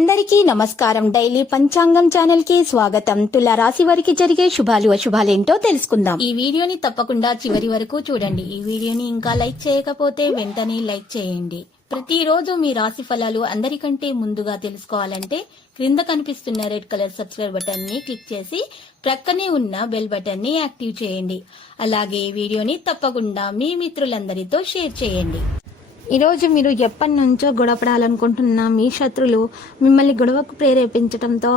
అందరికీ నమస్కారం. డైలీ పంచాంగం ఛానల్ కి స్వాగతం. తుల రాశి వారికి జరిగే శుభాలు అశుభాలేంటో తెలుసుకుందాం. ఈ వీడియోని తప్పకుండా చివరి వరకు చూడండి. ఈ వీడియోని ఇంకా లైక్ చేయకపోతే వెంటనే లైక్ చేయండి. ప్రతిరోజు మీ రాశి ఫలాలు అందరికంటే ముందుగా తెలుసుకోవాలంటే క్రింద కనిపిస్తున్న రెడ్ కలర్ సబ్స్క్రైబ్ బటన్ ని క్లిక్ చేసి ప్రక్కనే ఉన్న బెల్ బటన్ ని యాక్టివ్ చేయండి. అలాగే వీడియోని తప్పకుండా మీ మిత్రులందరితో షేర్ చేయండి. ఈరోజు మీరు ఎప్పటి నుంచో గొడవపడాలనుకుంటున్న మీ శత్రులు మిమ్మల్ని గొడవకు ప్రేరేపించడంతో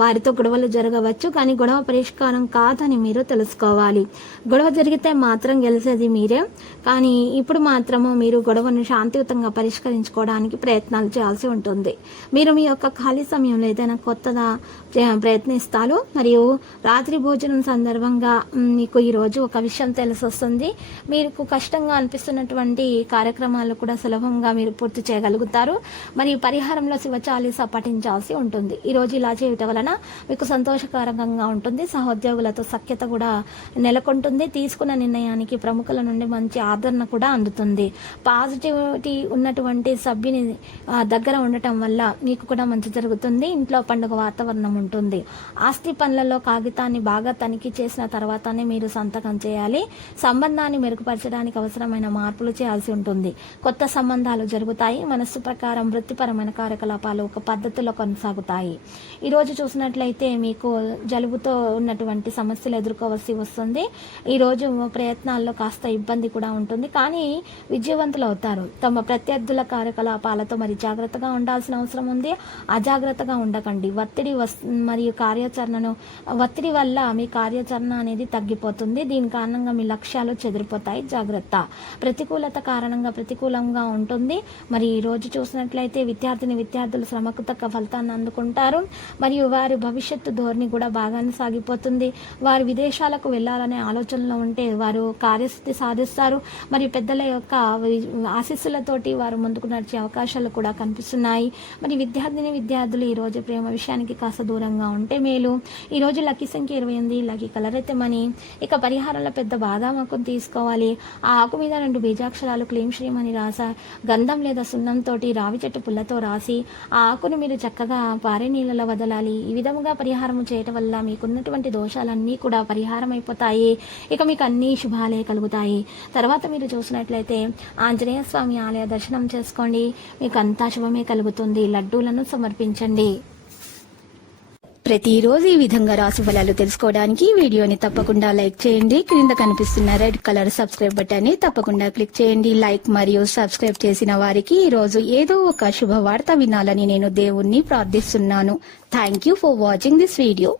వారితో గొడవలు జరగవచ్చు, కానీ గొడవ పరిష్కారం కాదని మీరు తెలుసుకోవాలి. గొడవ జరిగితే మాత్రం గెలిచేది మీరే, కానీ ఇప్పుడు మాత్రము మీరు గొడవను శాంతియుతంగా పరిష్కరించుకోవడానికి ప్రయత్నాలు చేయాల్సి ఉంటుంది. మీరు మీ యొక్క ఖాళీ సమయంలో ఏదైనా కొత్తగా ప్రయత్నిస్తారు. మరియు రాత్రి భోజనం సందర్భంగా మీకు ఈరోజు ఒక విషయం తెలిసి వస్తుంది. మీకు కష్టంగా అనిపిస్తున్నటువంటి కార్యక్రమాలు కూడా సులభంగా మీరు పూర్తి చేయగలుగుతారు. మరియు పరిహారంలో శివచాలీస పఠించాల్సి ఉంటుంది. ఈరోజు ఇలా చేయటం వలన మీకు సంతోషకరంగా ఉంటుంది. సహోద్యోగులతో సఖ్యత కూడా నెలకొంటుంది. తీసుకున్న నిర్ణయానికి ప్రముఖుల నుండి మంచి ఆదరణ కూడా అందుతుంది. పాజిటివిటీ ఉన్నటువంటి సభ్యుని దగ్గర ఉండటం వల్ల మీకు కూడా మంచి జరుగుతుంది. ఇంట్లో పండుగ వాతావరణం ఉంటుంది. ఆస్తి పనులలో కాగితాన్ని బాగా తనిఖీ చేసిన తర్వాతనే మీరు సంతకం చేయాలి. సంబంధాన్ని మెరుగుపరచడానికి అవసరమైన మార్పులు చేయాల్సి ఉంటుంది. కొత్త సంబంధాలు జరుగుతాయి. మనస్సు ప్రకారం వృత్తిపరమైన కార్యకలాపాలు ఒక పద్ధతిలో కొనసాగుతాయి. ఈరోజు చూసినట్లయితే మీకు జలుబుతో ఉన్నటువంటి సమస్యలు ఎదుర్కోవాల్సి వస్తుంది. ఈరోజు ప్రయత్నాల్లో కాస్త ఇబ్బంది కూడా ఉంటుంది, కానీ విజయవంతులు అవుతారు. తమ ప్రత్యర్థుల కార్యకలాపాలతో మరి జాగ్రత్తగా ఉండాల్సిన అవసరం ఉంది. అజాగ్రత్తగా ఉండకండి. ఒత్తిడి వల్ల మీ కార్యాచరణ అనేది తగ్గిపోతుంది. దీని కారణంగా మీ లక్ష్యాలు చెదిరిపోతాయి. జాగ్రత్త. ప్రతికూలత కారణంగా ప్రతికూలంగా ఉంటుంది. మరి ఈ రోజు చూసినట్లయితే విద్యార్థులు శ్రమకు తగ్గ ఫలితాన్ని అందుకుంటారు. మరియు వారి భవిష్యత్తు ధోరణి కూడా బాగానే సాగిపోతుంది. వారు విదేశాలకు వెళ్లాలనే ఆలోచనలో ఉంటే వారు కార్యసిద్ధి సాధిస్తారు. మరియు పెద్దల యొక్క ఆశీస్సులతోటి వారు ముందుకు నడిచే అవకాశాలు కూడా కనిపిస్తున్నాయి. మరి విద్యార్థులు ఈ రోజు ప్రేమ విషయానికి కాస్త దూరంగా ఉంటే మేలు. ఈ రోజు లక్కీ సంఖ్య 28, లక్కీ కలర్ అయితే మనీ. ఇక పరిహారంలో పెద్ద బాదాం ఆకును తీసుకోవాలి. ఆ ఆకు మీద 2 బీజాక్షరాలు క్లీం శ్రీం అని రాసా గంధం లేదా సున్నంతో రావి చెట్టు పుల్లతో రాసి ఆ ఆకును మీరు చక్కగా పారే నీళ్ళలో వదలాలి. ఈ విధముగా పరిహారం చేయటం వల్ల మీకున్నటువంటి దోషాలన్నీ కూడా పరిహారం అయిపోతాయి. ఇక మీకు అన్ని శుభాలే కలుగుతాయి. తర్వాత మీరు చూసినట్లయితే ఆంజనేయ స్వామి ఆలయ దర్శనం చేసుకోండి. మీకు అంతా శుభమే కలుగుతుంది. లడ్డూలను సమర్పించండి. ప్రతిరోజు ఈ విధంగా రాశి ఫలాలు తెలుసుకోవడానికి వీడియోని తప్పకుండా లైక్ చేయండి. క్రింద కనిపిస్తున్న రెడ్ కలర్ సబ్స్క్రైబ్ బటన్ ని తప్పకుండా క్లిక్ చేయండి. లైక్ మరియు సబ్స్క్రైబ్ చేసిన వారికి ఈ రోజు ఏదో ఒక శుభవార్త వినాలని నేను దేవుణ్ణి ప్రార్థిస్తున్నాను. Thank you for watching this video.